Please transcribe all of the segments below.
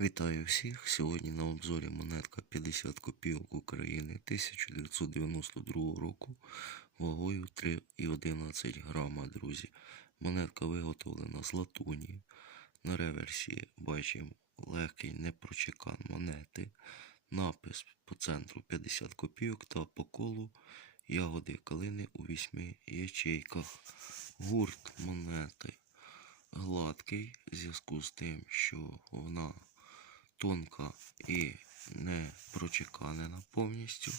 Вітаю всіх! Сьогодні на обзорі монетка 50 копійок України 1992 року вагою 3,11 грама, друзі. Монетка виготовлена з латуні. На реверсі бачимо легкий непрочекан монети. Напис по центру 50 копійок та по колу ягоди калини у вісьми ячейках. Гурт монети гладкий в зв'язку з тим, що вона тонка і не прочеканена повністю.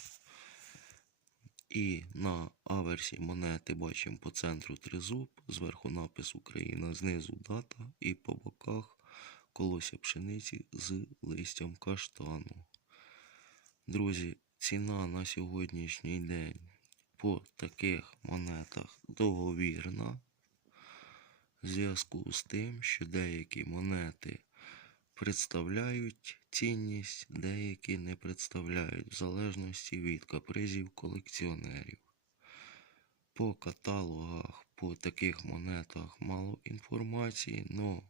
І на аверсі монети бачимо по центру тризуб, зверху напис Україна, знизу дата і по боках колося пшениці з листям каштану. Друзі, ціна на сьогоднішній день по таких монетах договірна. В зв'язку з тим, що деякі монети представляють цінність, деякі не представляють, в залежності від капризів колекціонерів. По каталогах по таких монетах мало інформації, але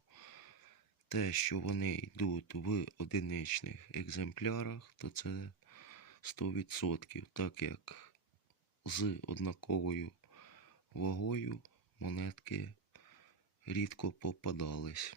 те, що вони йдуть в одиничних екземплярах, то це 100%, так як з однаковою вагою монетки рідко попадались.